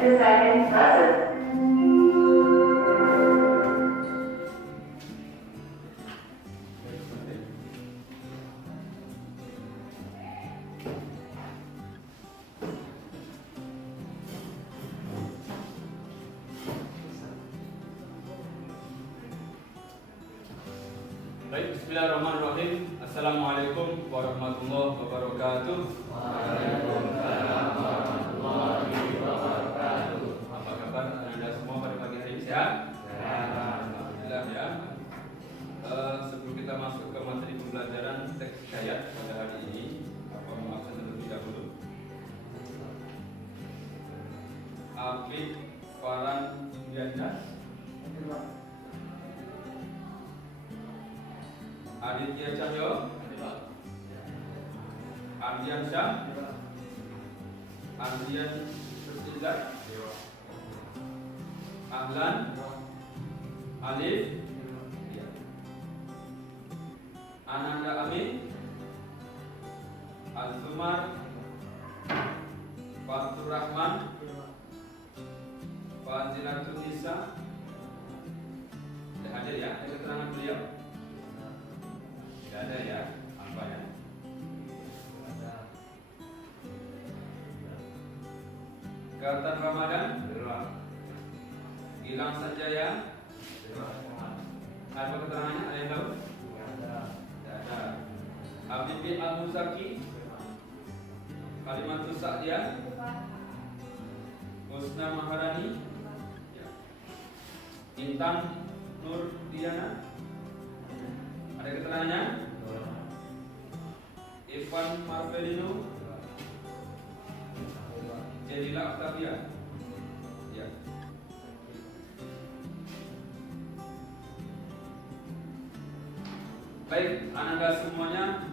to second lesson. Baik, bismillahirrahmanirrahim. Assalamualaikum warahmatullahi wabarakatuh. Waalaikumsalam warahmatullahi wabarakatuh. Apa kabar Anda semua pada pagi hari ini, sehat? Alhamdulillah ya. Sebelum kita masuk ke materi pembelajaran teks hikayat pada hari ini, apa absen terlebih dahulu. Apik Farhan Diandas, Aditya Cahyo, Ardian Syah, Ardian Susilak, Ahlan, Alif, Ananda Amin, Azumar, Fatur Rahman, Fazilatul Nisa. Sudah hadir ya? Ada keterangan beliau? Tidak ada ya? Apa ya? Gatan Ramadan, Gilang Sanjaya. Apa keterangannya? Ada yang tahu? Tidak ada. Habibie Al-Muzaki, Kalimatus Sa'diyah, Husna Maharani, Intan Nur Diana. Ada keterangannya? Ivan Marvelino, Jelila Octavia. Ya. Baik, Anda semuanya,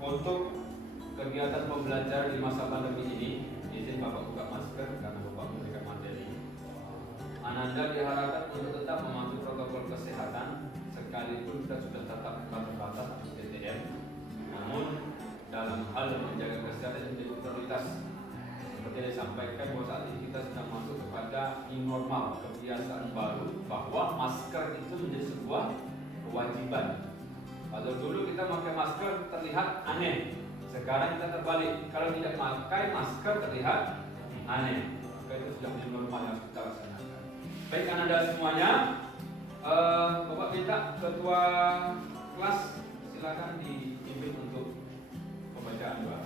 untuk kegiatan pembelajaran di masa pandemi ini, izin Bapak buka masker karena Bapak memberikan materi. Ananda diharapkan untuk tetap mematuhi protokol kesehatan, sekalipun kita sudah tetap terbatas atau PTM. Namun dalam hal menjaga kesehatan menjadi prioritas. Seperti yang disampaikan bahwa saat ini kita sedang masuk kepada new normal, kebiasaan baru, bahwa masker itu menjadi sebuah kewajiban. Kalau dulu kita pakai masker terlihat aneh, sekarang kita terbalik. Kalau tidak pakai masker terlihat aneh. Maka itu sudah menjadi normal yang harus kita laksanakan. Baik Anda semuanya, Bapak minta ketua kelas silakan dipimpin untuk pembacaan doa.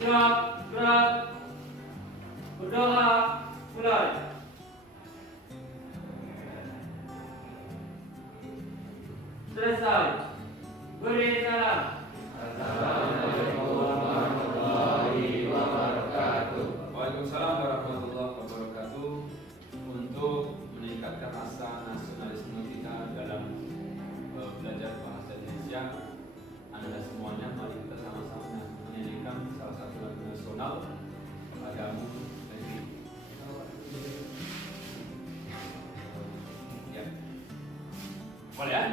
Siap, gerak, berdoa, mulai. Selesai. Beri salam. Assalamualaikum warahmatullahi wabarakatuh. Waalaikumsalam warahmatullahi wabarakatuh. Untuk meningkatkan rasa nasionalisme kita dalam belajar bahasa Indonesia, Anda semuanya mari kita sama-sama menyanyikan salah satu lagu nasional, Padamu Negeri. Ya, boleh ya?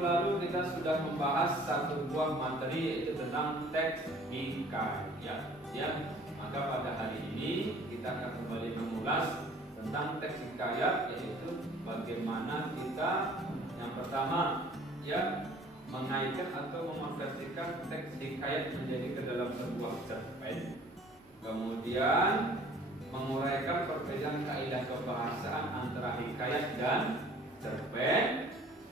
lalu kita sudah membahas satu buah materi yaitu tentang teks hikayat. Ya, maka pada hari ini kita akan kembali mengulas tentang teks hikayat, yaitu bagaimana kita yang pertama ya mengaitkan atau mengonversikan teks hikayat menjadi ke dalam sebuah cerpen. Kemudian menguraikan perbedaan kaidah kebahasaan antara hikayat dan cerpen.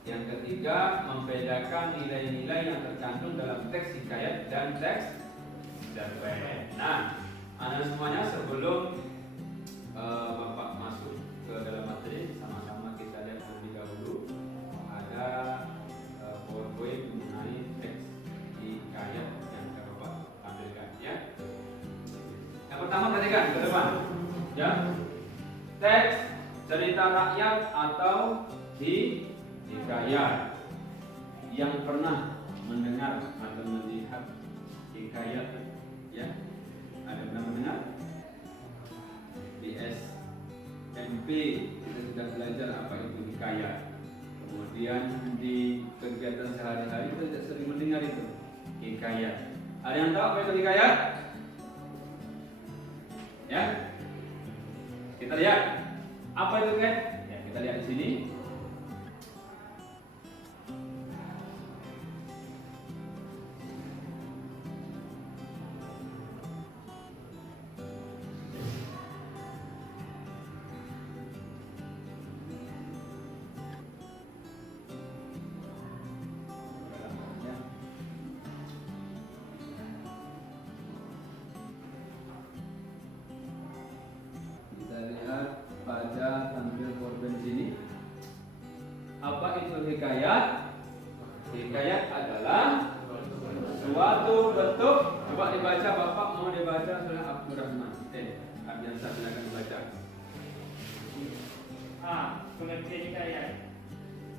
Yang ketiga, membedakan nilai-nilai yang tercantum dalam teks hikayat dan teks cerpen. Nah, Anda semuanya sebelum Bapak masuk ke dalam materi, sama-sama kita lihat terlebih dahulu ada PowerPoint mengenai teks hikayat yang Bapak tampilkan ya. Yang pertama perhatikan ke depan ya. Teks cerita rakyat atau hikayat. Yang pernah mendengar atau melihat hikayat ya? Ada pernah mendengar? Di SMP kita sudah belajar apa itu hikayat. Kemudian di kegiatan sehari-hari kita tidak sering mendengar itu hikayat. Ada yang tahu apa itu hikayat? Ya, kita lihat apa itu kan? Ya, kita lihat di sini. Pada tampil korban sini. Apa itu hikayat? Hikayat adalah suatu bentuk. Coba dibaca, Bapak mau dibaca oleh Abdurrahman. Ardiansa, silakan dibaca. Pengertian hikayat.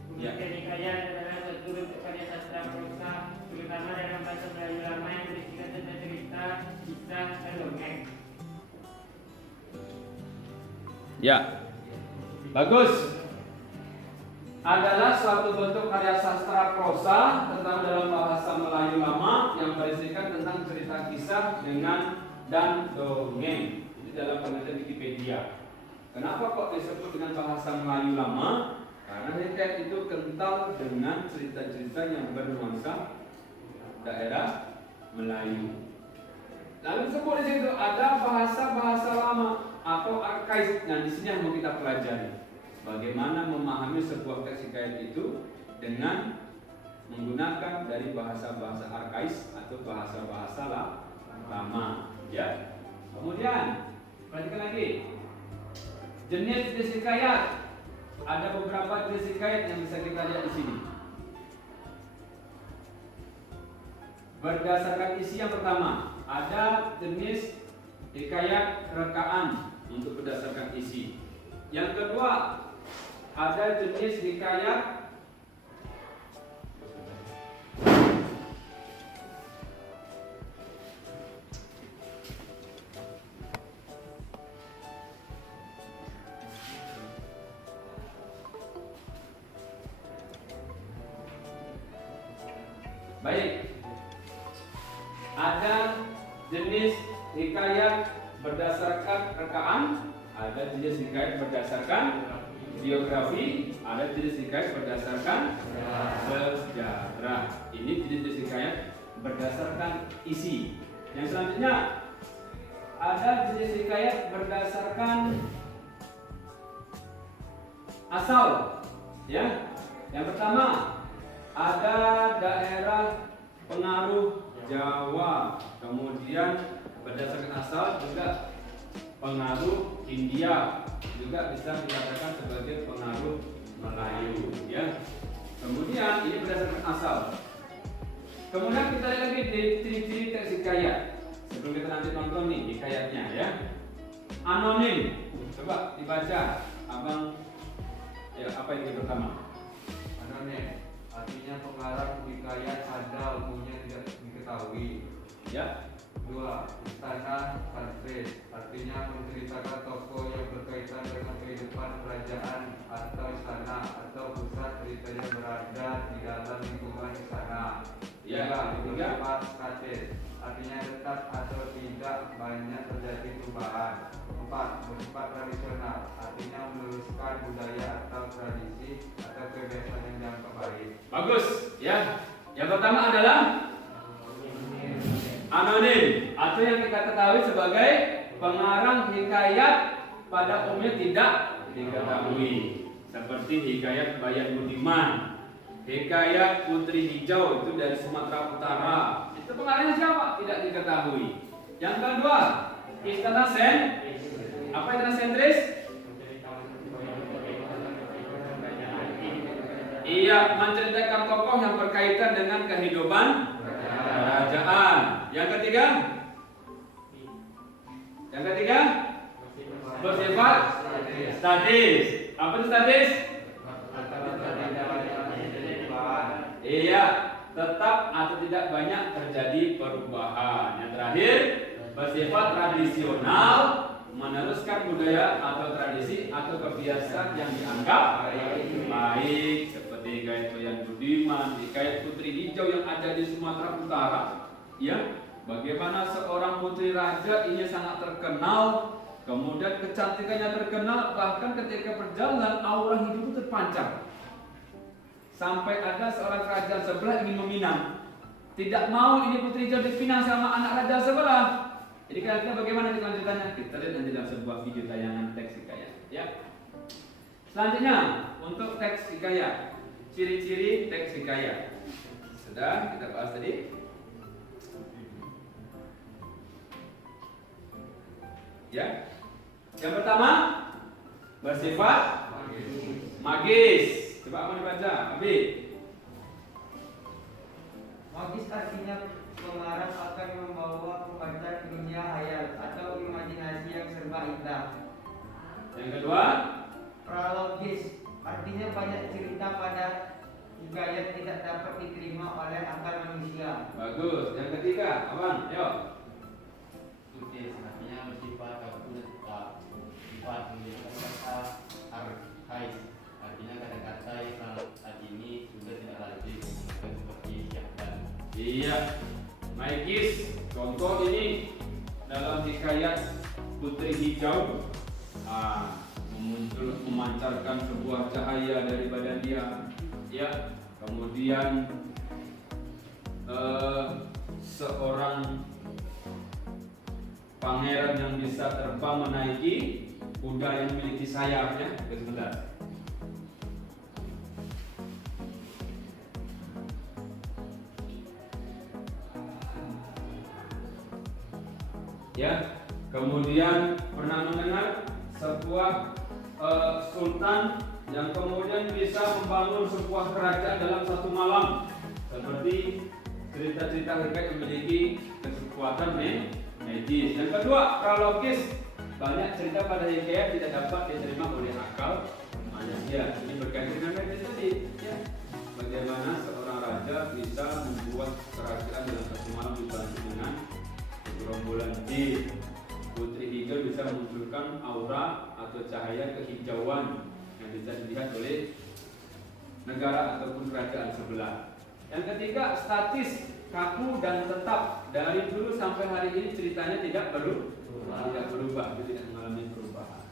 Pengertian hikayat adalah satu bentuk karya sastra prosa, terutama dalam bahasa Melayu lama yang berisikan tentang cerita, kisah, dan dongeng. Ya, bagus. Adalah suatu bentuk karya sastra prosa, terutama dalam bahasa Melayu lama yang berisikan tentang cerita kisah dan dongeng. Ini dalam penelitian Wikipedia. Kenapa kok disebut dengan bahasa Melayu lama? Karena hikayat itu kental dengan cerita-cerita yang bernuansa daerah Melayu. Lalu disebut di situ ada bahasa-bahasa lama atau arkais. Nah, di sini yang mau kita pelajari bagaimana memahami sebuah teks hikayat itu dengan menggunakan dari bahasa-bahasa arkais atau bahasa-bahasa lama ya. Kemudian perhatikan lagi jenis hikayat. Ada beberapa jenis hikayat yang bisa kita lihat di sini. Berdasarkan isi yang pertama, ada jenis hikayat rekaan untuk berdasarkan isi. Yang kedua, ada jenis hikayat baik. Ada jenis hikayat berdasarkan rekaan, ada jenis hikayat berdasarkan biografi, ada jenis hikayat berdasarkan sejarah. Ini jenis hikayat berdasarkan isi. Yang selanjutnya ada jenis hikayat berdasarkan asal. Ya, yang pertama ada daerah pengaruh Jawa, kemudian berdasarkan asal juga pengaruh India, juga bisa dikatakan sebagai pengaruh Melayu ya. Kemudian ini berdasarkan asal. Kemudian kita lihat lagi di ciri-ciri teks hikayat. Sebelum kita nanti nonton nih hikayatnya ya. Anonim. Coba dibaca Abang ya, apa yang pertama? Anonim artinya pengarang hikayat ada umumnya tidak diketahui. Ya. Dua, istana santri, artinya menceritakan tokoh yang berkaitan dengan kehidupan kerajaan atau istana atau pusat ceritanya berada di dalam lingkungan istana. Ya, Tiga, tiga. bersifat statis, artinya tetap atau tidak banyak terjadi perubahan. Empat, bersifat tradisional, artinya meneruskan budaya atau tradisi atau kebiasaan yang dianggap baik. Bagus, ya. Yang pertama adalah anonim atau yang kita ketahui sebagai pengarang hikayat pada umumnya tidak diketahui, seperti hikayat Bayan Budiman, hikayat Putri Hijau itu dari Sumatera Utara. Itu pengarangnya siapa? Tidak diketahui. Yang kedua, Istana Sen. Apa Istana sentris? Iya, menceritakan tokoh yang berkaitan dengan kehidupan kerajaan. Yang ketiga? Yang ketiga? Bersifat statis. Apa itu statis? Iya, tetap atau tidak banyak terjadi perubahan. Yang terakhir, bersifat tradisional, meneruskan budaya atau tradisi atau kebiasaan yang dianggap baik, seperti hikayat Bayan Budiman, hikayat Putri Hijau yang ada di Sumatera Utara. Ya, bagaimana seorang putri raja ini sangat terkenal, kemudian kecantikannya terkenal, bahkan ketika berjalan aura hidup itu terpancar. Sampai ada seorang raja sebelah ingin meminang, tidak mau ini Putri Hijau dipinang sama anak raja sebelah. Jadi kira-kira bagaimana kelanjutannya? Kita lihat nanti dalam sebuah video tayangan teks hikayat. Ya. Selanjutnya untuk teks hikayat, ciri-ciri teks hikayat sudah kita bahas tadi. Ya. Yang pertama bersifat magis. Coba apa dibaca? Abi. Magis artinya pengarang akan membawa pembaca ke dunia hayal atau imajinasi yang serba indah. Yang kedua, Prologis artinya banyak cerita pada hikayat tidak dapat diterima oleh akal manusia. bagus. Yang ketiga, Abang, yuk. Tulis artinya bersifat kaku tetap, sifat menjadikan kata arkais, artinya kata-kata yang saat ini sudah tidak lazim menggunakan seperti siap dan. Iya. Magis, contoh ini dalam hikayat Putri Hijau, memancarkan sebuah cahaya dari badan dia. Ya, kemudian seorang pangeran yang bisa terbang menaiki kuda yang memiliki sayapnya. Sebentar. Ya, kemudian pernah mendengar sebuah sultan yang kemudian bisa membangun sebuah kerajaan dalam satu malam, seperti cerita-cerita hikayat yang memiliki kekuatan magis. Yang kedua, prologis, banyak cerita pada hikayat tidak dapat diterima oleh akal manusia. Ini berkaitan dengan magis tadi, ya. Bagaimana seorang raja bisa membuat kerajaan dalam satu malam dibantu dengan gerombolan jin. Putri Hijau bisa memunculkan aura atau cahaya kehijauan yang bisa dilihat oleh negara ataupun kerajaan sebelah. Yang ketiga, statis, kaku dan tetap. Dari dulu sampai hari ini ceritanya tidak berubah, tidak mengalami perubahan.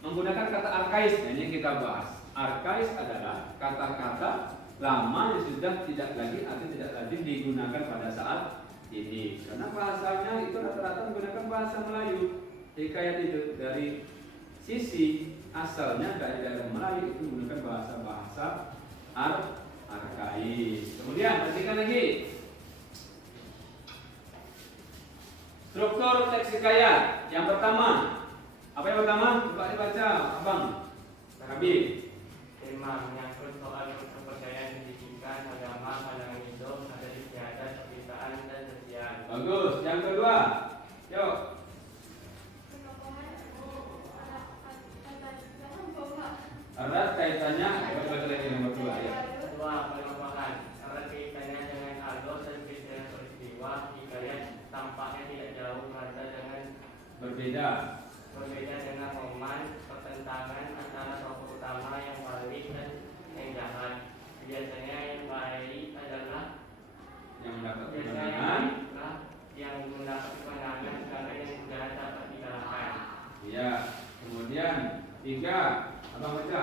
Menggunakan kata arkais, ini kita bahas. Arkais adalah kata-kata lama yang sudah tidak lagi atau tidak lazim digunakan pada saat ini, karena bahasanya itu rata-rata menggunakan bahasa Melayu. Hikayat itu dari sisi asalnya dari daerah Melayu itu menggunakan bahasa arkais. Kemudian perhatikan lagi struktur teks hikayat. Yang pertama, apa yang pertama? Coba dibaca, Abang. Habib. Tema menyangkut soal kepercayaan pendidikan, agama, pandangan hidup, adat istiadat, kebiasaan dan sosial. Bagus. Yang kedua, yuk. Erat kaitannya, coba baca lagi nomor 2 ya. Kedua, pengembangan erat kaitannya dengan alur dan peristiwa hikayat tampaknya tidak jauh berbeda. Berbeda dengan roman, pertentangan antara tokoh utama yang baik dan yang jahat. Biasanya yang baik adalah Yang mendapat biasanya kemenangan. yang mendapat kemenangan, sedangkan yang jahat dapat dikalahkan. Ya. Kemudian 3, abang baca.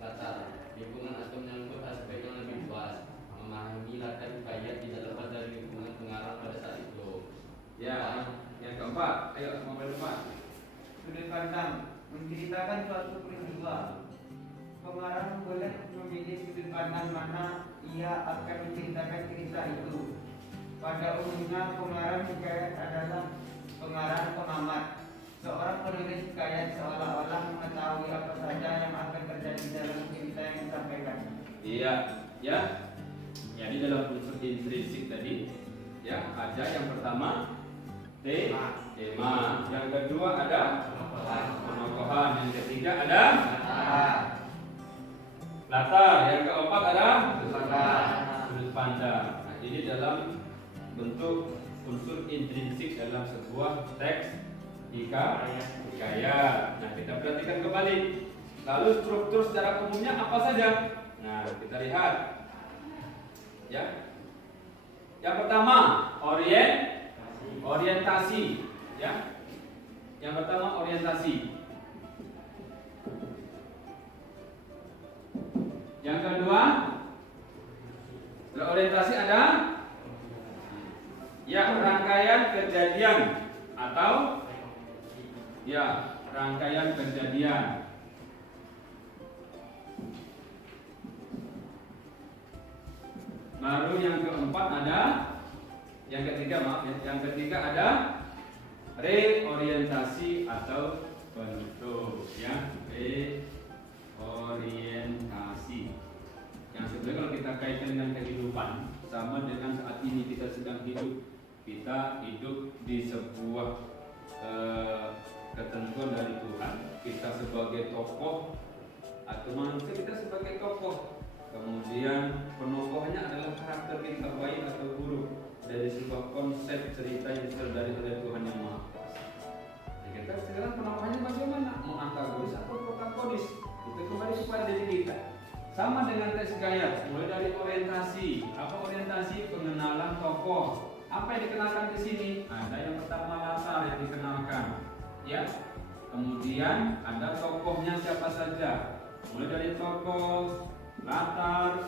Latar lingkungan atau menyangkut aspek yang lebih luas. Memahami latar hikayat tidak lepas dari lingkungan pengarang pada saat itu. Ya. Yang keempat, ayo semua pada depan. Sudut pandang menceritakan suatu peristiwa. Pengarang boleh memilih sudut pandang mana ia akan menceritakan cerita itu. Pada umumnya pengarang hikayat adalah pengarang pengamat. Seorang penulis hikayat seolah-olah mengetahui apa saja yang akan terjadi dalam cerita yang disampaikan. Iya, ya. Jadi dalam unsur intrinsik tadi, ya ada yang pertama tema, yang kedua ada penokohan, yang ketiga ada latar, yang keempat ada sudut pandang. Nah, ini dalam bentuk unsur intrinsik dalam sebuah teks hikayat. Nah, kita perhatikan kembali. Lalu struktur secara umumnya apa saja? Nah, kita lihat. Ya. Yang pertama, orientasi, ya. Yang pertama orientasi. Yang kedua, setelah orientasi ada ya rangkaian kejadian atau ya rangkaian kejadian. Baru yang keempat ada, yang ketiga maaf ya, yang ketiga ada reorientasi atau penutup ya, reorientasi. Yang sebenarnya kalau kita kaitkan dengan kehidupan, sama dengan saat ini kita sedang hidup. Kita hidup di sebuah ketentuan dari Tuhan. Kita sebagai tokoh atau manusia, kita sebagai tokoh. Kemudian penokohnya adalah karakter kita baik atau buruk dari sebuah konsep cerita yang terdiri oleh Tuhan yang Maha Kuasa. Nah, kita sekarang penokohnya bagaimana? Mau antagonis atau protagonis? Itu kembali kepada diri kita. Sama dengan teks hikayat, mulai dari orientasi. Apa orientasi? Pengenalan tokoh. Apa yang dikenalkan di sini? Ada yang pertama latar yang dikenalkan, ya. Kemudian ada tokohnya siapa saja. Mulai dari tokoh, latar,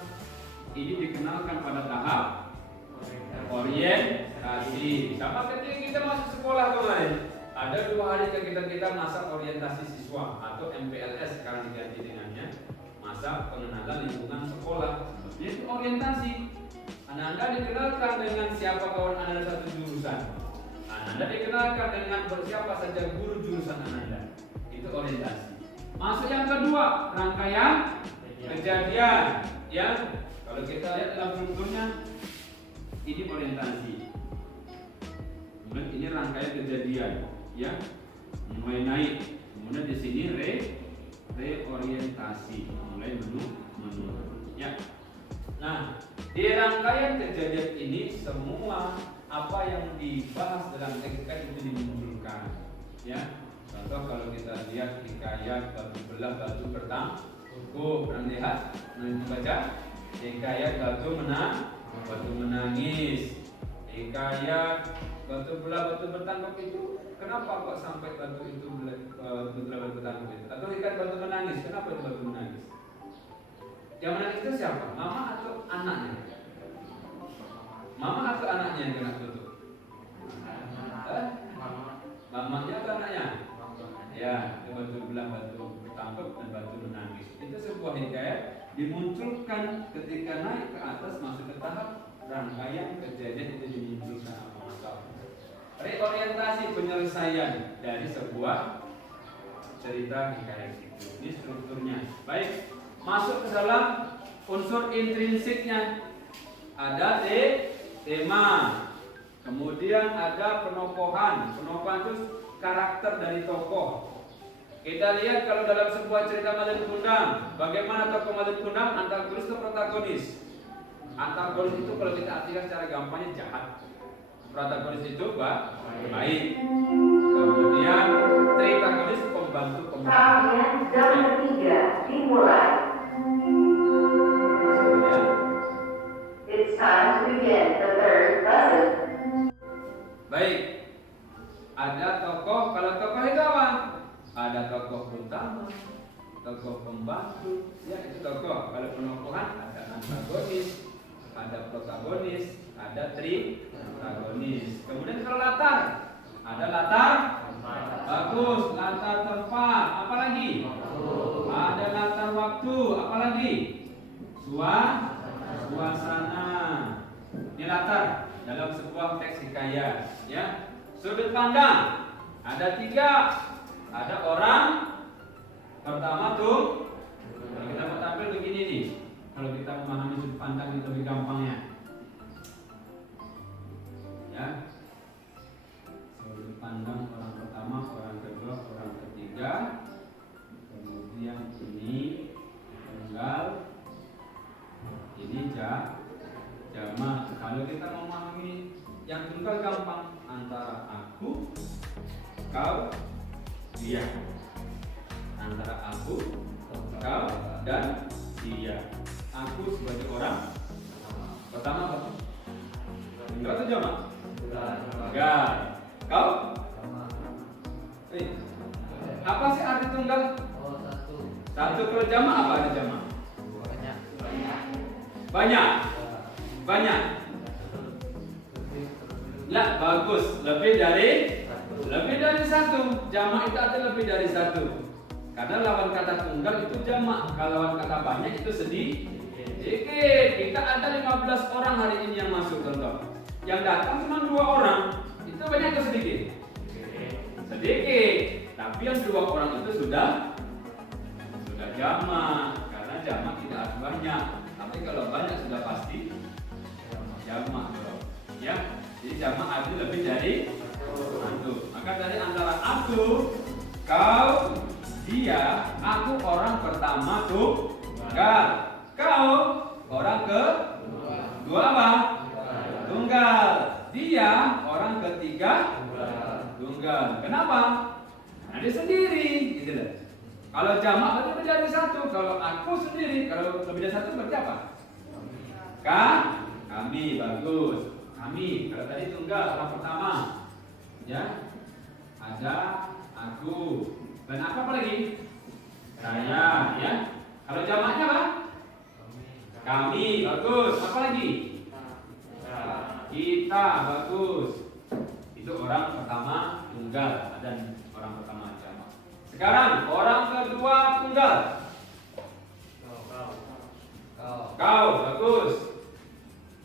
ini dikenalkan pada tahap orientasi. Sama ketika kita masuk sekolah kemarin, ada 2 hari kita masa orientasi siswa atau MPLS sekarang diganti dengannya, masa pengenalan lingkungan sekolah. Itu orientasi. Anda dikenalkan dengan siapa kawan Anda satu jurusan. Anda dikenalkan dengan bersiapa saja guru jurusan Anda. Itu orientasi. Masuk yang kedua, rangkaian kejadian. Ya, kalau kita lihat dalam strukturnya, ini orientasi. Kemudian ini rangkaian kejadian, ya, mulai naik. Kemudian di sini reorientasi, mulai menurun. Ya. Nah, di rangkaian kejadian ini semua apa yang dibahas dalam teks itu dimunculkan, ya. Contoh kalau kita lihat hikayat batu belah batu bertangkuh, pernah lihat? Pernah baca? Hikayat batu menangis. Hikayat batu belah batu bertangkuh itu kenapa kok sampai batu itu belah batu bertangkuh itu? Atau hikayat batu menangis, kenapa itu batu menangis? Yang menangis itu siapa? Mama atau anaknya? Mama atau anaknya yang kena tutup? Mamanya atau anaknya? Ya, itu batu belah batu bertangkup dan batu menangis. Itu sebuah hikayat dimunculkan ketika naik ke atas masuk ke tahap rangkaian kejadian itu dimunculkan apa masalah. Reorientasi penyelesaian dari sebuah cerita hikayat itu. Ini strukturnya. Baik. Masuk ke dalam unsur intrinsiknya, ada tema, kemudian ada penokohan. Penokohan itu karakter dari tokoh. Kita lihat kalau dalam sebuah cerita Malin Kundang, bagaimana tokoh Malin Kundang antagonis atau protagonis. Antagonis itu kalau kita artikan secara gampangnya jahat. Protagonis itu baik. Kemudian tripagonis pembantu. Saatnya jam 3 dimulai. Kemudian It's time to begin the third lesson. baik. Ada tokoh. Kalau tokoh itu apa? Ada tokoh utama, tokoh pembantu. Ya itu tokoh. Kalau penokohan ada antagonis, ada protagonis, ada tripagonis. Kemudian kalau latar, ada latar. Bagus, latar tempat. Apa lagi? Ada latar waktu. Apa lagi? Suasana. Ini latar dalam sebuah teks hikayat. Ya. Sudut pandang ada 3. Ada orang pertama tuh. Kalau kita mau tampil begini nih. Kalau kita memahami sudut pandang itu lebih gampangnya. Ya. Sudut pandang orang pertama, orang kedua, orang ketiga. Kemudian ini tunggal. Ini jamak. Kalau kita memahami yang tunggal gampang, antara aku, kau, dia. Antara aku, kau, dan dia. Aku sebagai orang pertama apa? Tunggal atau jamak? Tunggal. Kau? Apa sih arti tunggal? Satu. Kalau jamak apa ada jamak? Banyak. Lah bagus. Lebih dari satu. Jamak itu artinya lebih dari satu. Karena lawan kata tunggal itu jamak. Kalau lawan kata banyak itu sedikit. Kita ada 15 orang hari ini yang masuk contoh. Yang datang cuma 2 orang. Itu banyak atau sedikit? Sedikit. Tapi yang 2 orang itu sudah jamak. Karena jamak tidak ada banyak. Tapi kalau banyak sudah pasti jamak. Ya. Jadi jamak ada lebih dari satu. Maka dari antara aku, kau, dia, aku orang pertama tunggal. Kau orang kedua apa? Tunggal. Dia orang ketiga tunggal. Kenapa? Karena dia sendiri, gitu loh. Kalau jamak berarti lebih dari satu. Kalau aku sendiri, kalau lebih dari satu berarti apa? Kami, bagus. Kami, kalau tadi tunggal orang pertama, ya, ada aku. Dan apa lagi? Saya, ya. Kalau jamaknya apa? Kami, bagus. Apa lagi? Kita, bagus. Itu orang pertama tunggal dan orang pertama jamak. Sekarang orang kedua tunggal. Kau, bagus.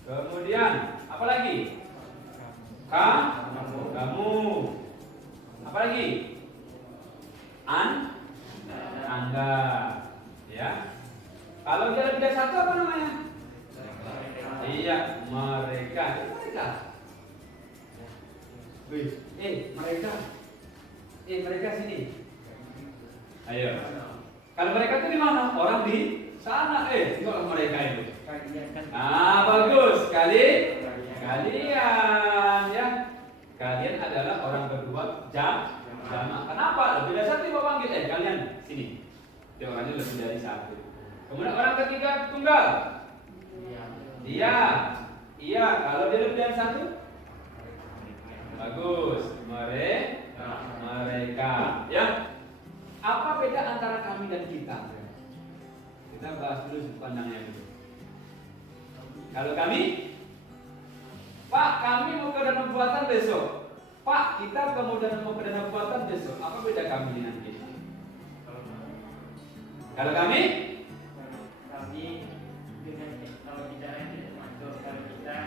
Kemudian apa lagi? Kamu. Apa lagi? Anda. Ya. Kalau dia lebih dari satu apa namanya? Iya, mereka. Mereka sini. Ayo. Kalau mereka itu di mana? Orang di sana. Tengok mereka itu. Bagus. Kalian, ya. Kalian adalah orang kedua jamak. Kenapa? Lebih dari satu Bapak panggil. Kalian sini. Dia orangnya lebih dari satu. Kemudian orang ketiga tunggal. Dia. Iya. Kalau dia lebih dari satu, bagus. Mereka. Ya. Apa beda antara kami dan kita? Kita bahas dulu sudut pandangnya dulu. Kalau kami, Pak, kami mau ke dana buatan besok. Pak, kita kemudian mau ke dana buatan besok. Apa beda kami dengan kita? Kalau kami dengan kalau bicara tidak masuk, kalau kita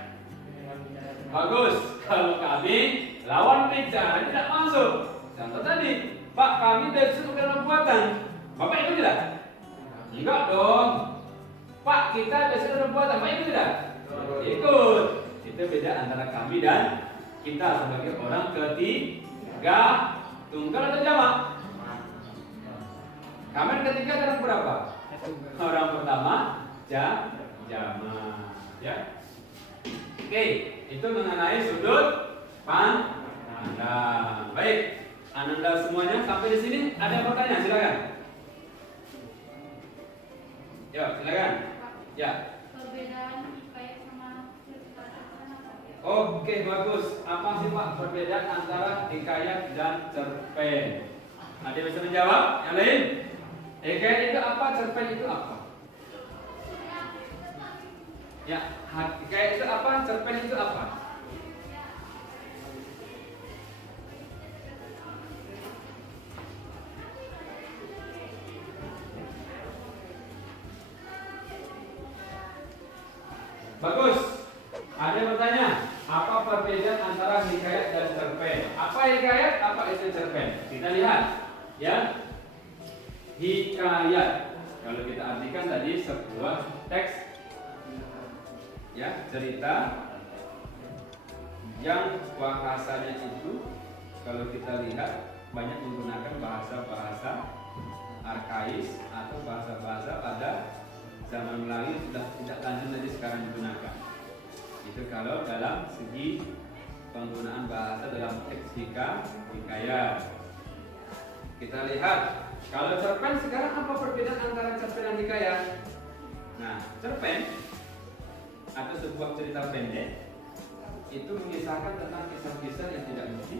dengan bicara bagus. Kalau kami lawan bicara tidak masuk. Contoh tadi, Pak, kami besok ke dana buatan. Bapak itu tidak? Enggak dong. Pak, kita besok ke dana buatan. Bapak itu tidak? Ikut. Itu beda antara kami dan kita sebagai orang ketiga. Tunggal atau jamak? Kami yang ketiga dalam berapa? Orang pertama jamak. Ya. Oke, itu mengenai sudut pandang. Baik, Ananda semuanya sampai di sini ada yang bertanya, silakan. Ya, silakan. Ya. Perbedaan hikayat sama cerita apa? Oke, bagus. Apa sih Pak perbedaan antara hikayat dan cerpen? Ada yang bisa menjawab? Yang lain? Hikayat itu apa? Cerpen itu apa? Ya, hikayat itu apa? Cerpen itu apa? Bagus. Ada yang bertanya, apa perbedaan antara hikayat dan cerpen? Apa hikayat? Apa itu cerpen? Kita lihat, ya. Hikayat, kalau kita artikan tadi sebuah teks, ya, cerita yang bahasanya itu, kalau kita lihat banyak menggunakan bahasa-bahasa arkais atau bahasa-bahasa pada zaman Melayu sudah tidak lazim lagi sekarang digunakan. Itu kalau dalam segi penggunaan bahasa dalam teks hikayat. Kita lihat kalau cerpen sekarang apa perbedaan antara cerpen dan hikayat? Nah, cerpen atau sebuah cerita pendek itu mengisahkan tentang kisah-kisah yang tidak mesti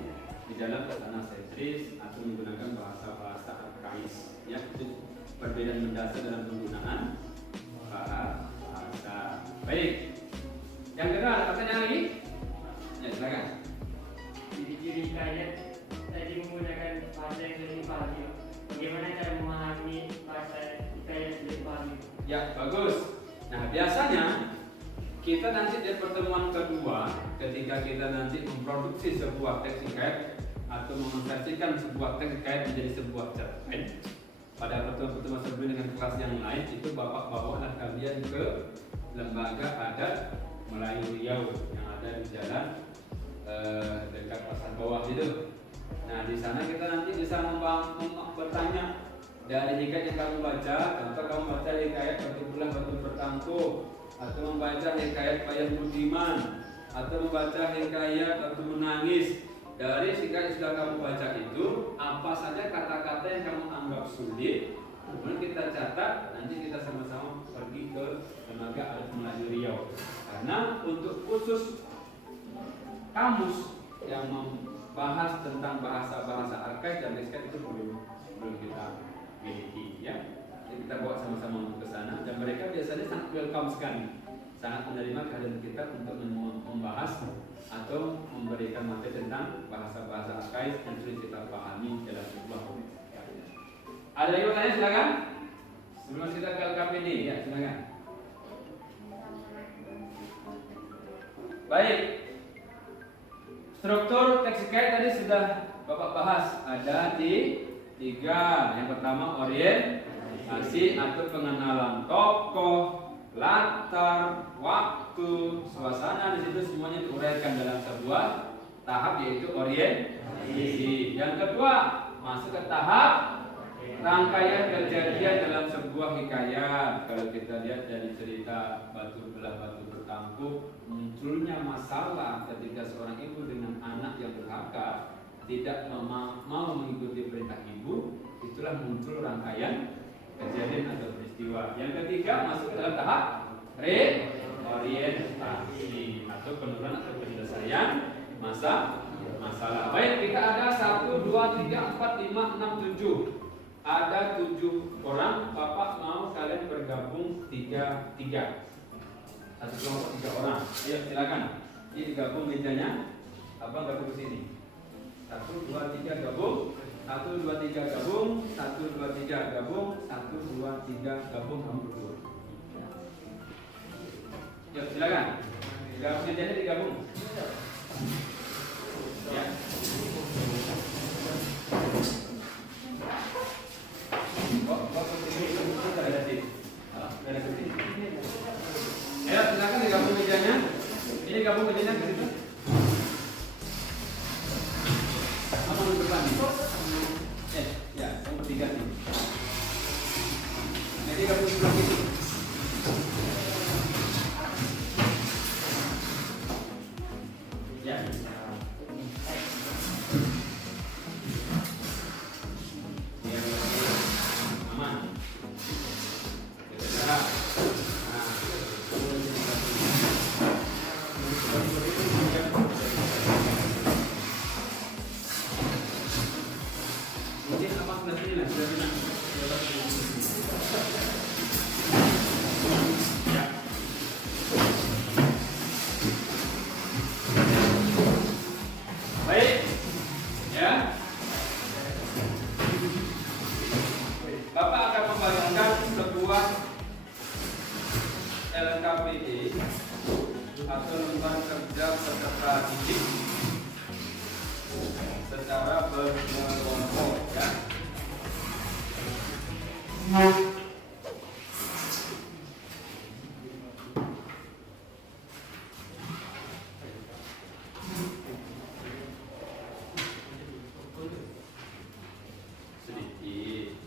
di dalam tatanan sentris atau menggunakan bahasa-bahasa arkais. Ya, itu perbedaan mendasar dalam penggunaan bahasa. Baik. Yang kedua ada pertanyaan lagi? Ya, silakan. Ciri-ciri hikayat tadi menggunakan bahasa yang sudah dipahami. Bagaimana cara memahami bahasa hikayat yang sudah dipahami? Ya, bagus. Nah, biasanya kita nanti di pertemuan kedua, ketika kita nanti memproduksi sebuah teks hikayat atau mengonversikan sebuah teks hikayat menjadi sebuah cerpen, pada pertemuan sebelumnya dengan kelas yang lain itu Bapak bawalah kalian ke lembaga adat Melayu Riau yang ada di jalan dekat pasar bawah itu. Nah, di sana kita nanti bisa bertanya dari hikayat yang kamu baca. Contoh kamu baca hikayat Batu Belah Batu Bertangkuh, atau membaca hikayat Payah Budiman, atau membaca hikayat Batu Menangis. Dari hikayat yang sudah kamu baca itu, apa saja kata-kata yang kamu anggap sulit, kemudian kita catat, nanti kita sama-sama pergi ke lembaga adat Melayu Riau. Karena untuk khusus kamus yang membahas tentang bahasa-bahasa arkais dan hikayat itu belum kita miliki, ya. Jadi kita bawa sama-sama untuk ke sana, dan mereka biasanya sangat welcome sekali, sangat menerima kehadiran kita untuk membahas atau memberikan materi tentang bahasa-bahasa arkais yang sulit kita pahami dalam sebuah konteks. Ada yang bertanya, silakan. Sebelum kita ke LKPD, ya silakan. Baik. Struktur teks hikayat tadi sudah Bapak bahas. Ada di 3. Yang pertama orientasi atau pengenalan tokoh, latar, waktu, suasana. Di situ semuanya diuraikan dalam sebuah tahap, yaitu orientasi. Yang kedua, masuk ke tahap rangkaian kejadian dalam sebuah hikayat. Kalau kita lihat dari cerita Batu Belah Batu Bertangkuh, munculnya masalah ketika seorang ibu dengan anak yang durhaka tidak mau mengikuti perintah ibu. Itulah muncul rangkaian kejadian atau peristiwa. Yang ketiga, masuk ke dalam tahap reorientasi atau penurunan atau penyelesaian masalah. Baik, kita ada 1, 2, 3, 4, 5, 6, 7. Ada 7 orang. Bapak mau kalian bergabung 3. Satu kelompok 3 orang. Ayo silakan. Ini gabung mejanya. Abang gabung ke sini. 1, 2, 3 gabung. 1, 2, 3 gabung. 1, 2, 3 gabung. 1, 2, 3 gabung. Kamu berdua. Yuk silakan. Gabung mejanya digabung. Ya. Ayo silakan digabung mejanya. Ini gabung mejanya ke situ. Kamu di depan nih. Ya, kamu bertiga nih. Jadi gabung sebelah kiri. atau lembar kerja peserta didik secara berkelompok ya. Sedikit.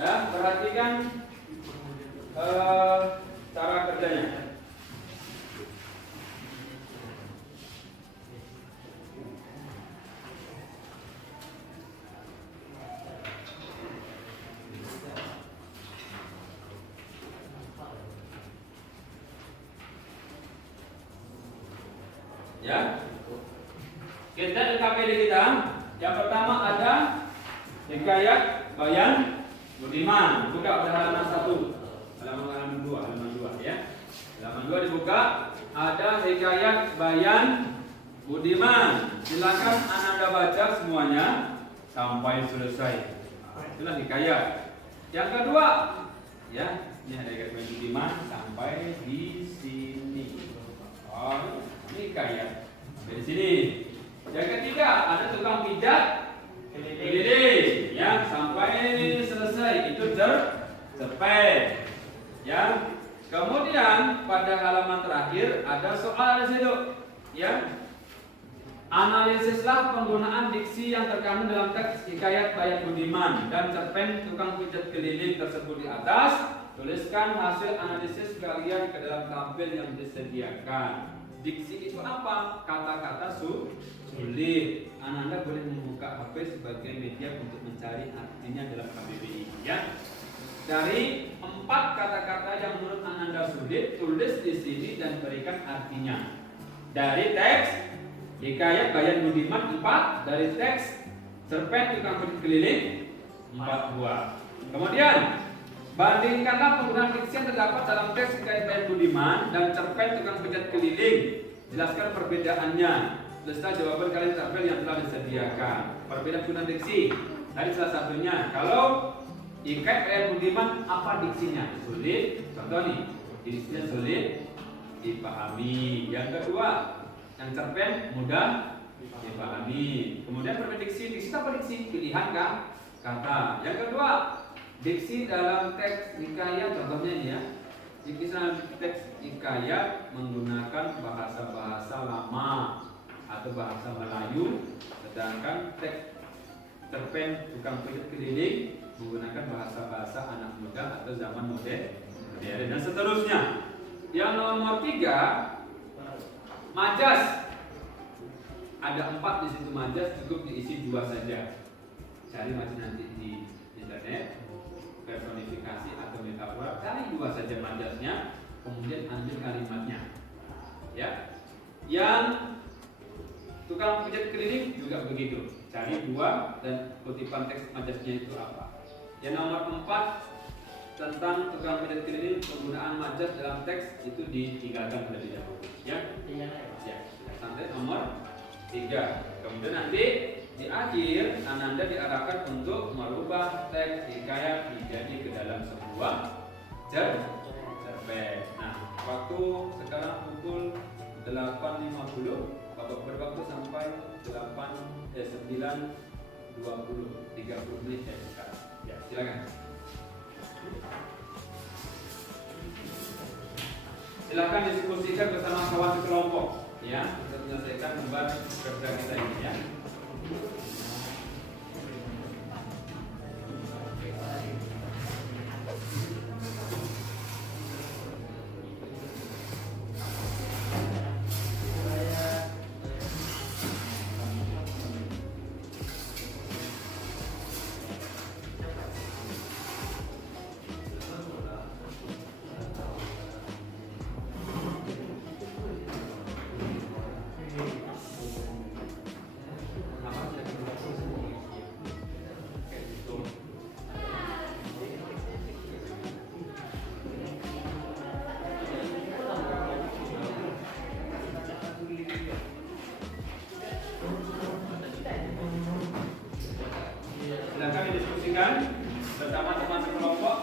Nah, perhatikan cara kerjanya. Ya, kita LKPD kita yang pertama ada Hikayat Bayan Budiman. Buka pada halaman 1, halaman 2 ya. Halaman 2 dibuka, ada Hikayat Bayan Budiman. Silakan Anda baca semuanya sampai selesai. Itulah hikayat. Yang kedua, ya, ini ada Hikayat Bayan Budiman sampai di sini. Oh, ini hikayat dari sini. Yang ketiga ada tukang pijat keliling, ya, sampai selesai itu cerpen, ya. Kemudian pada halaman terakhir ada soal di situ, ya. Analisislah penggunaan diksi yang terkandung dalam teks Hikayat Bayan Budiman dan cerpen tukang pijat keliling tersebut di atas. Tuliskan hasil analisis kalian ke dalam tabel yang disediakan. Diksi itu apa? Kata-kata sulit. Anda boleh membuka HP sebagai media untuk mencari artinya dalam KBBI, ya. Dari 4 kata-kata yang menurut Anda sulit, tulis di sini dan berikan artinya. Dari teks Hikayat Bayan Budiman 4, dari teks cerpen tukang pijat keliling 4 buah. Kemudian bandingkanlah penggunaan diksi yang terdapat dalam teks Hikayat Bayan Budiman dan cerpen tukang pijat keliling. Jelaskan perbedaannya. Tulislah jawaban kalian tabel yang telah disediakan. Perbedaan penggunaan diksi. Tadi salah satunya. Kalau Hikayat Bayan Budiman apa diksinya? Sulit. Contoh nih, diksinya sulit dipahami. Yang kedua, yang cerpen mudah dipahami. Kemudian perbedaan diksi. Diksi apa diksi? Pilihan kata. Yang kedua, diksi dalam teks hikayat, contohnya ini ya. Diksi dalam teks hikayat menggunakan bahasa-bahasa lama atau bahasa Melayu, sedangkan teks cerpen tukang pijat keliling menggunakan bahasa-bahasa anak muda atau zaman modern dan seterusnya. Yang nomor 3, majas. Ada 4 di situ majas, cukup diisi 2 saja. Cari majas nanti di internet, personifikasi atau metafora, cari 2 saja majasnya, kemudian ambil kalimatnya. Ya. Yang tukang pijat keliling juga begitu. Cari 2 dan kutipan teks majasnya itu apa. Yang nomor 4 tentang tukang pijat keliling, penggunaan majas dalam teks itu ditinggalkan terlebih dahulu. Ya. Ya. Sampai nomor 3. Kemudian nanti di akhir Ananda diarahkan untuk merubah teks hikayat menjadi ke dalam sebuah cerpen. Nah, waktu sekarang pukul 8.50. Bapak berwaktu sampai 9.20, 30 menit ya sekarang. Ya, silakan. Silakan diskusikan bersama kawan sekelompok, ya, untuk menyelesaikan lembar kerja kita ini, ya. Silakan didiskusikan bersama teman sekelompok.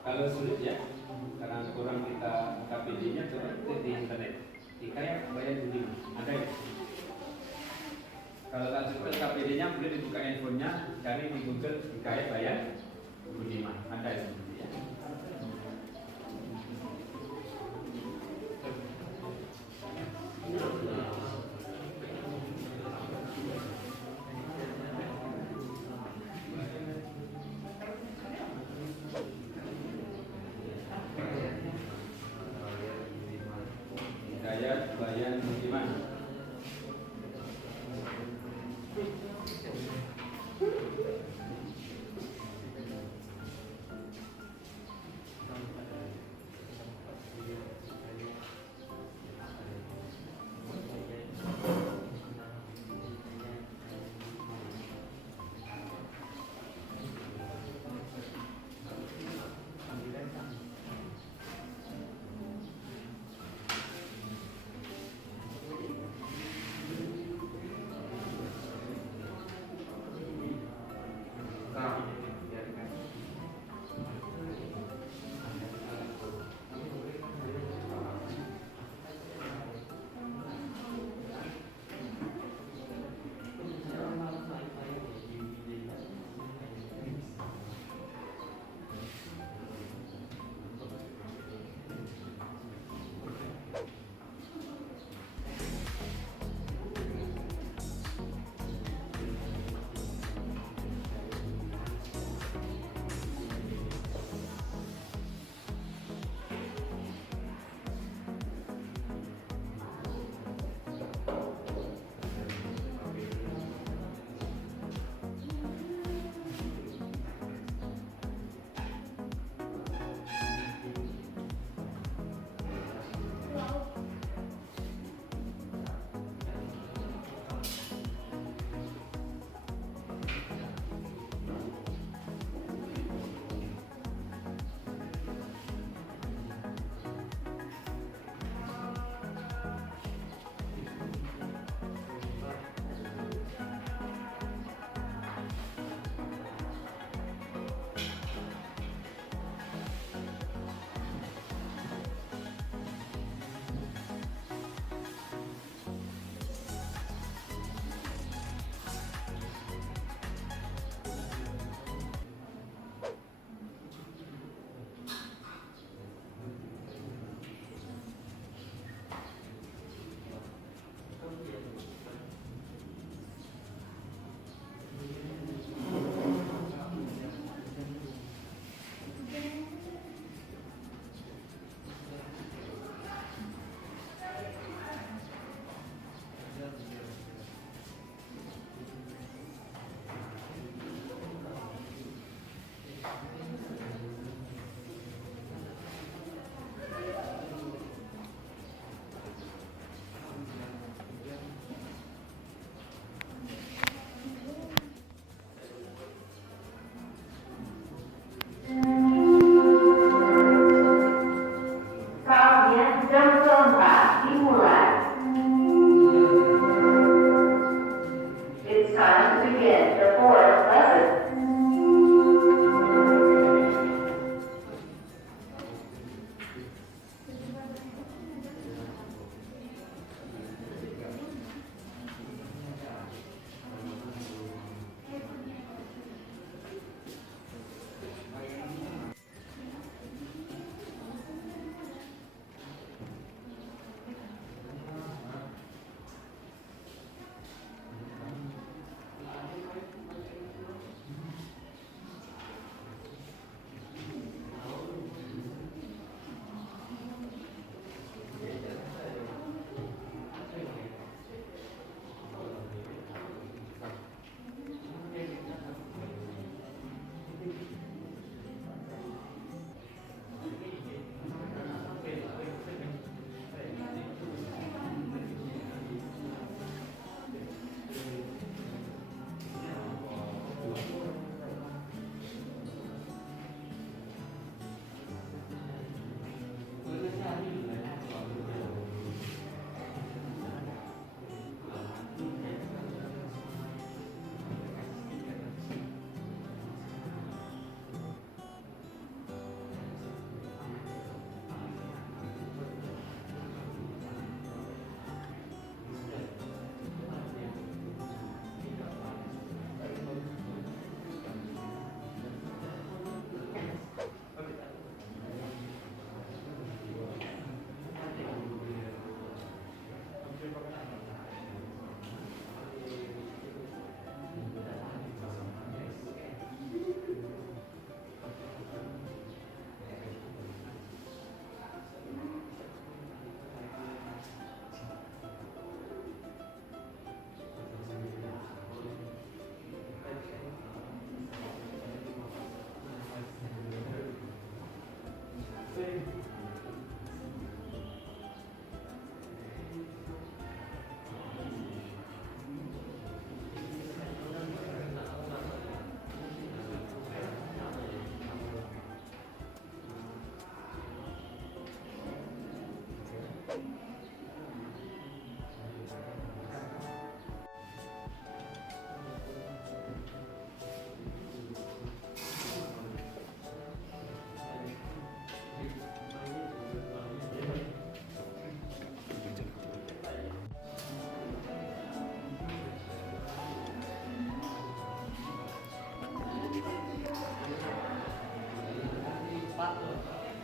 Kalau sulit ya, karena kurang kita KPD-nya coba cek di internet. Hikayat bayar Budiman, ada ya? Kalau tak sulit KPD-nya boleh dibuka handphonenya, cari di Google Hikayat bayar Budiman, ada ya? Hikayat bayar Budiman.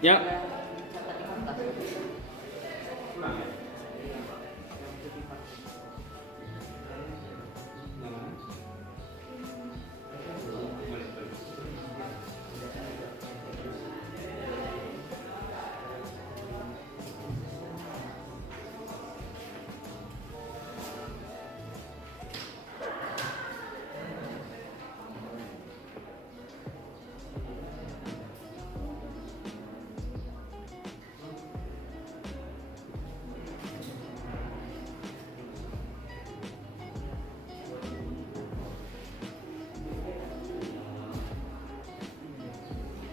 Ya. Kurang ya?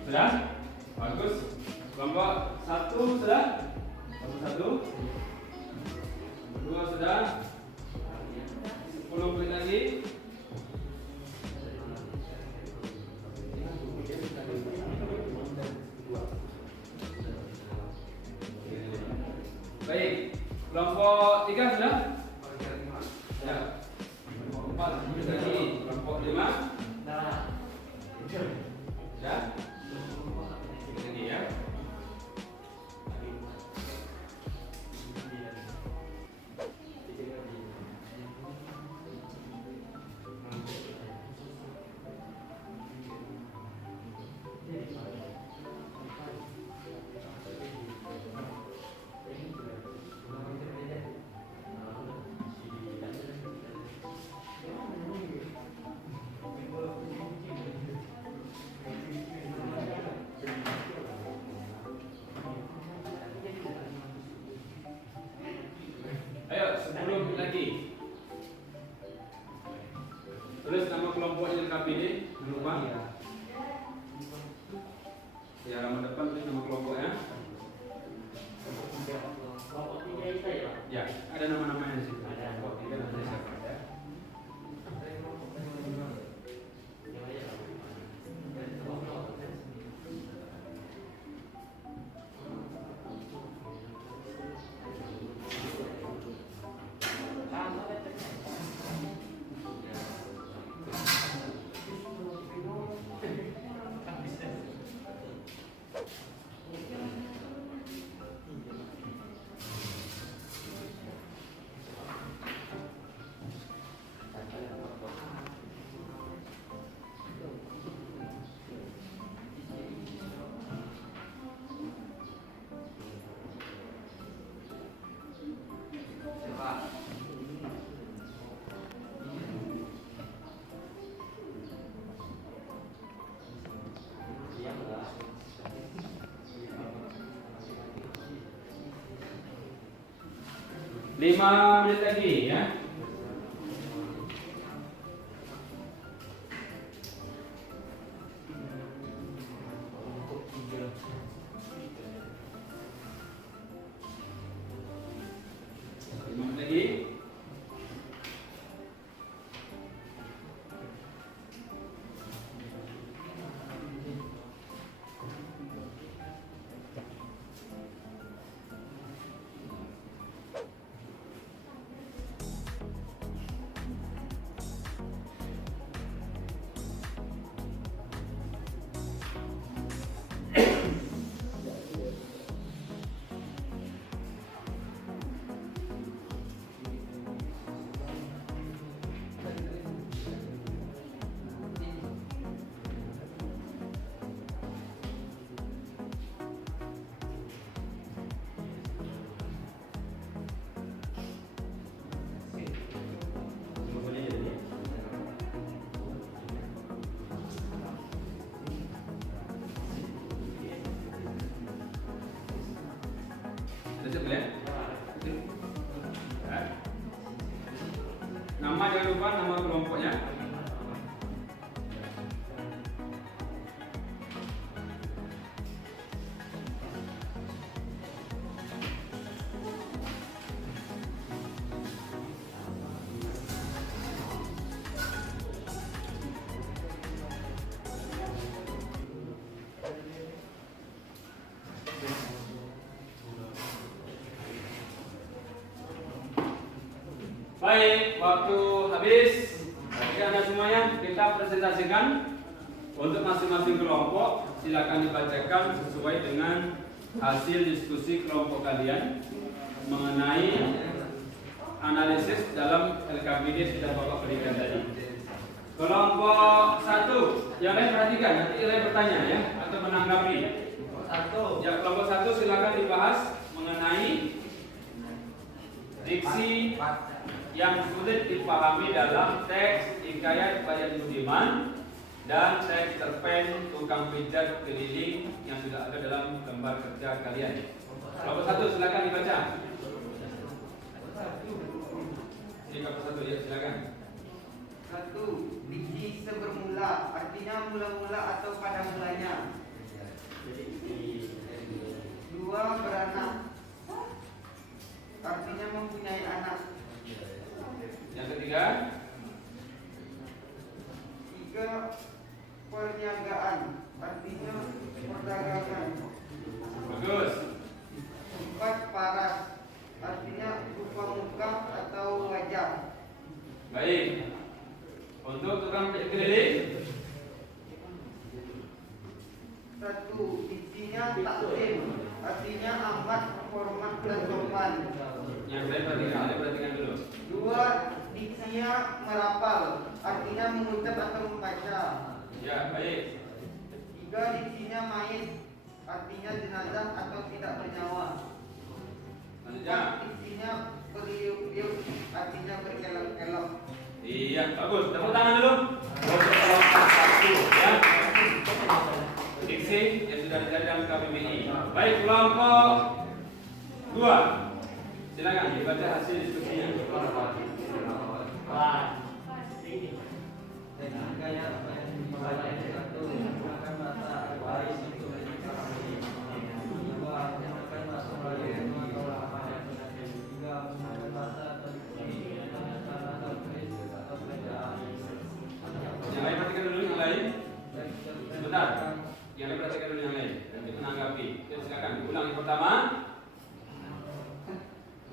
Sudah? Bagus. Kelompok 1 sudah? Kelompok 1. 2 sudah? 10 menit lagi. Baik. Kelompok 3 sudah? Ya. Kelompok 4 menit lagi. Kelompok 5. Ya. Lagi ya. Ayo, 10 menit lagi. Tulis nama kelompoknya lengkap ini, jangan lupa. Ya, halaman depan tulis nama kelompoknya. Ya, ada nama-namanya di situ. Kelompok 3 namanya siapa ya? Lima menit lagi ya. Lagi. Nama jangan lupa nama kelompoknya. Baik, waktu habis. Bagi Anda semuanya, kita presentasikan Untuk masing-masing kelompok silakan dibacakan sesuai dengan hasil diskusi kelompok kalian mengenai analisis dalam LKPD sudah Bapak berikan tadi. Kelompok 1, yang lain perhatikan, nanti yang lain bertanya ya atau menanggapi. Ya, kelompok 1 silakan dibahas mengenai diksi yang sulit dipahami dalam teks Hikayat Bayan Budiman dan teks cerpen Tukang Pijat Keliling yang sudah ada dalam lembar kerja kalian. Kelompok 1 silakan dibaca. Ini kelompok 1 ya, silakan. 1. Diksi sebermula, artinya mula-mula atau pada mulanya. 2. Beranak, artinya mempunyai anak. Yang ketiga, 3. Perniagaan, artinya perdagangan. bagus. 4. Paras, artinya rupa muka atau wajah. Baik. Untuk tukang pijat keliling, 1. Diksinya taklim, artinya amat hormat dan sopan. yang saya perhatikan dulu. 2. Diksinya merapal, artinya mengucap atau membaca. Ya, baik. 3. Diksinya mayit, artinya jenazah atau tidak bernyawa. Selanjutnya. 4. Diksinya beriuk-iuk, artinya berkelok-kelok. Iya, bagus. Tepuk tangan dulu. Untuk kelompok 1 ya. Diksi yang sudah dicari dalam KBBI. Baik, kelompok 2. Silakan dibaca hasil diskusinya. Yang lain perhatikan dulu yang lain. Sebentar. Yang lain perhatikan dulu yang lain. Nanti menanggapi. Ya, silakan. Ulang yang pertama.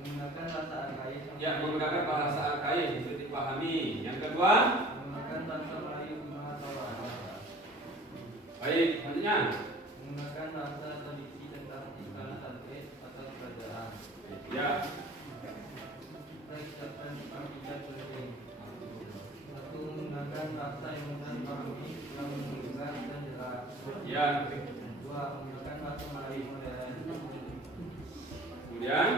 Menggunakan bahasa arkaik. Ya, menggunakan bahasa arkaik untuk dipahami. Yang kedua. Menggunakan bahasa Melayu atau Arab. Baik, selanjutnya. Menggunakan bahasa atau diksi tentang istilah target atau kerajaan. Ya. Teks cerpen Tukang Pijat Keliling. 1. Menggunakan bahasa yang mudah dipahami, yang menggugah dan jelas. Ya. 2. Menggunakan bahasa Melayu modern. Kemudian.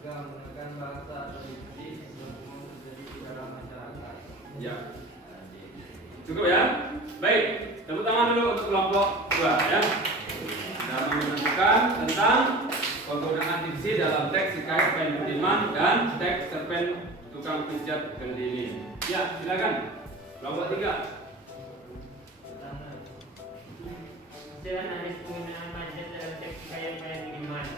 3. Menggunakan bahasa atau diksi yang umum terjadi di dalam masyarakat. Ya. Cukup ya? Baik, tepuk tangan dulu untuk kelompok 2 ya. Sudah menentukan tentang penggunaan diksi dalam teks Hikayat Bayan Budiman dan teks cerpen Tukang Pijat Keliling. Ya, silakan. Kelompok 3. Hasil analis penggunaan majas dalam teks Hikayat Bayan Budiman.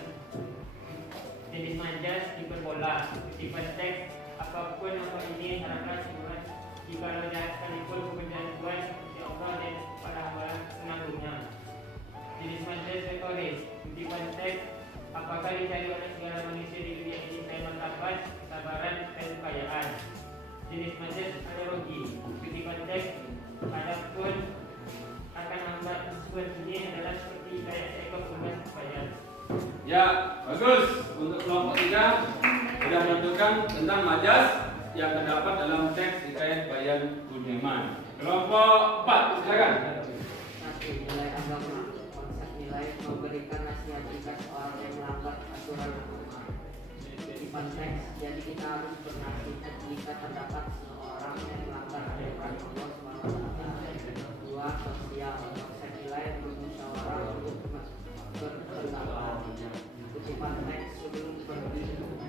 Jenis majas hiperbola, kutipan teks apapun apa ini haraplah sebuah jikalau jahat sekalipun pekerjaan Tuhan seperti Allah dan para hamba penanggungnya. Jenis majas retoris, kutipan teks apakah dicari oleh segala manusia di dunia ini saya martabat, kesabaran dan kekayaan. Jenis majas analogi, kutipan teks adapun akan hamba tersebut ini adalah seperti kayak seekor unggas bayar. Ya, bagus. Untuk kelompok 3 sudah menentukan tentang majas yang terdapat dalam teks Hikayat Bayan Budiman. Kelompok 4, silakan. 1. Nilai agama. Konsep nilai memberikan nasihat jika seorang yang melanggar aturan agama. Kutipan teks. Jadi kita harus bernasihat jika terdapat seorang yang melanggar aturan Allah SWT. 2. Sosial. Konsep nilai bermusyawarah untuk berpendapat. Kutipan teks. Sebelum pergi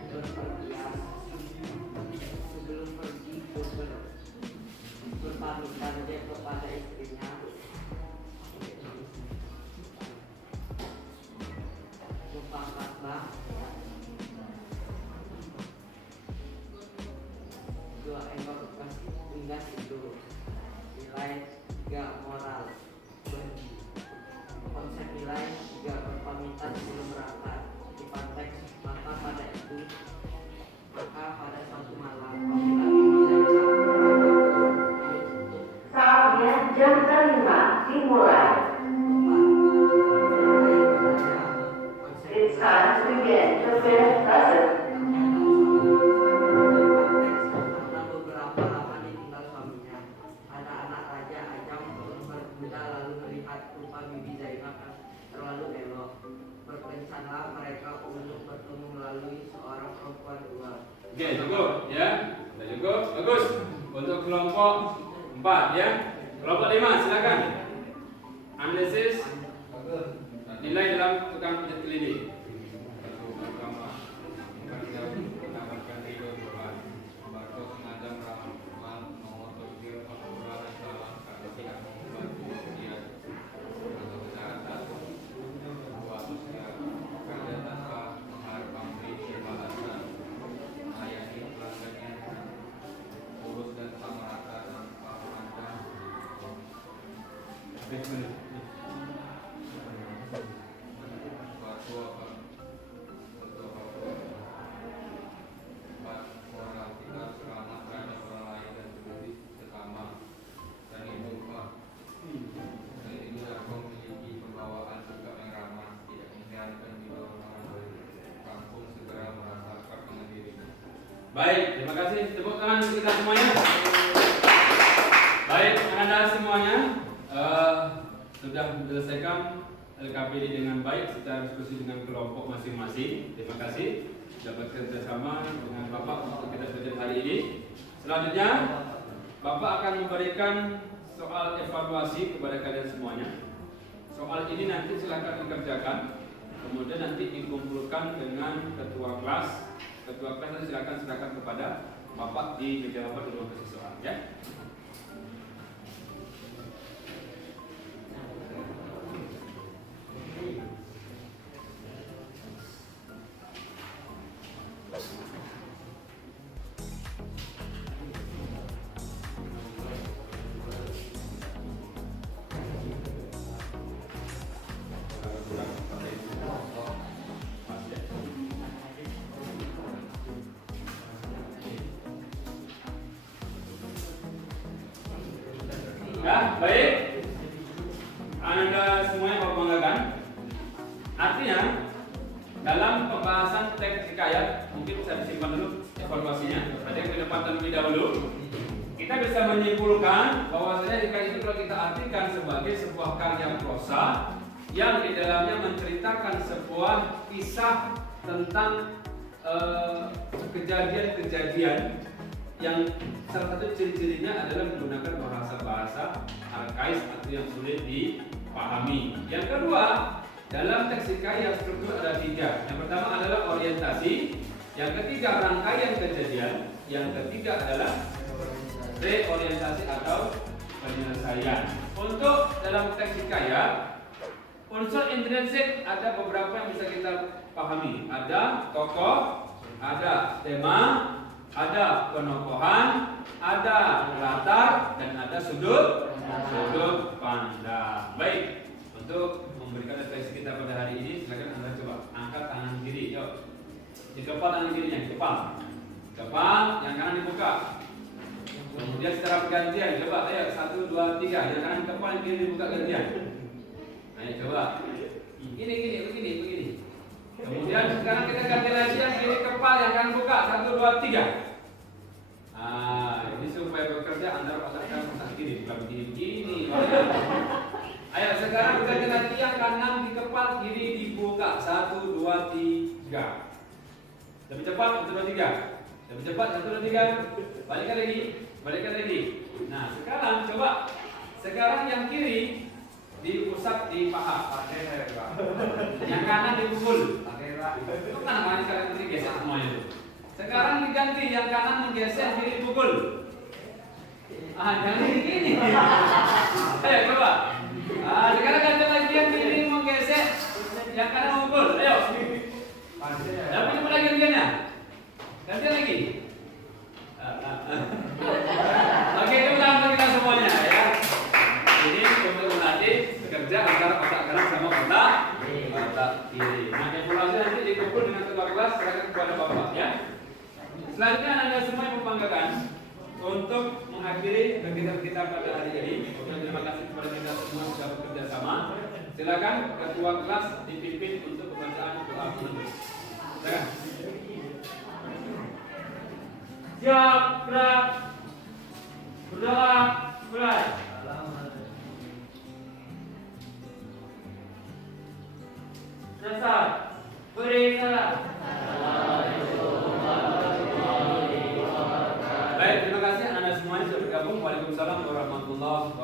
berpergian. Sebelum pergi berpamitan dia kepada istrinya. Mufakat bang. 2 ekor unggas itu. Nilai 3 moral. Konsep nilai 3 berpamitan sebelum berangkat. Kutipan teks. Maka pada suatu malam Saatnya jam kelima. dimulai. It's time to begin the fifth lesson. Karena beberapa lama ditinggal suaminya. Anak-anak Raja Ajam berkuda lalu melihat rupa Bibi Zainab yang terlalu elok. Berkencanlah mereka untuk bertemu melalui seorang perempuan tua. Oke, cukup ya. Sudah cukup. Bagus. Untuk kelompok 4 ya. Kelompok 5 silakan. Analisis nilai dalam tukang pijat kelili. Baik, terima kasih. Tepuk tangan untuk kita semuanya. Baik, Anda semuanya sudah menyelesaikan LKPD dengan baik secara diskusi dengan kelompok masing-masing. Terima kasih dapat kerjasama dengan Bapak untuk kita belajar hari ini. Selanjutnya, Bapak akan memberikan soal evaluasi kepada kalian semuanya. Soal ini nanti silakan dikerjakan, kemudian nanti dikumpulkan dengan ketua kelas. Ketua kelas nanti silakan kepada Bapak di meja Bapak untuk kasih soal ya. Ya, baik. Anda semuanya Bapak banggakan. Artinya, dalam pembahasan teks hikayat, mungkin bisa disimpan dulu evaluasinya. Ada yang ke depan terlebih dahulu. Kita bisa menyimpulkan bahwasanya hikayat itu kalau kita artikan sebagai sebuah karya prosa yang di dalamnya menceritakan sebuah kisah tentang kejadian-kejadian yang salah satu ciri-cirinya adalah menggunakan bahasa arkais atau yang sulit dipahami. Yang kedua, dalam teks hikayat struktur ada 3. Yang pertama adalah orientasi, yang ketiga rangkaian kejadian, yang ketiga adalah reorientasi atau penyelesaian. Untuk dalam teks hikayat, unsur intrinsik ada beberapa yang bisa kita pahami. Ada tokoh, ada tema, ada penokohan, ada latar, dan ada sudut pandang. Baik, untuk memberikan refleksi kita pada hari ini, silakan Anda coba angkat tangan kiri. Yuk, dikepal tangan kirinya, kepal, yang kanan dibuka. Kemudian secara bergantian, coba, ayo 1, 2, 3, yang kanan kepal, yang kiri dibuka gantian. Ayo coba, begini. Kemudian sekarang kita ganti lagi yang kiri kepal, yang kanan buka. 1, 2, 3. Ini supaya bekerja Anda rasakan masa kiri, bukan begini. Ayo sekarang kita ganti yang kanan di kepal, kiri dibuka. 1, 2, 3. Lebih cepat, 1, 2, 3. Lebih cepat, 1, 2, 3. Balikkan lagi. Nah sekarang coba, sekarang yang kiri diusap di paha, yang kanan dipukul. Itu kan namanya kalian geser semuanya itu. Sekarang diganti, yang kanan menggeser, kiri pukul. Jangan begini. Ayo coba. Sekarang ganti lagi, yang kiri menggeser, yang kanan pukul. Ayo. Tapi coba lagi gantiannya. Ganti lagi. Oke, itu untuk kita semuanya ya. Ini untuk melatih bekerja antara otak kanan sama otak kiri. Nah, evaluasi nanti dikumpul dengan ketua kelas, serahkan kepada Bapak ya. Selanjutnya Anda semua yang membanggakan untuk mengakhiri kegiatan kita pada hari ini. Terima kasih kepada kita semua. Silakan ketua kelas dipimpin untuk pembacaan doa penutup. Silakan. Siap, gerak. Berdoa, mulai. Nasar, beri salam. Baik, terima kasih Anda semuanya sudah bergabung. Waalaikumsalam warahmatullahi wabarakatuh.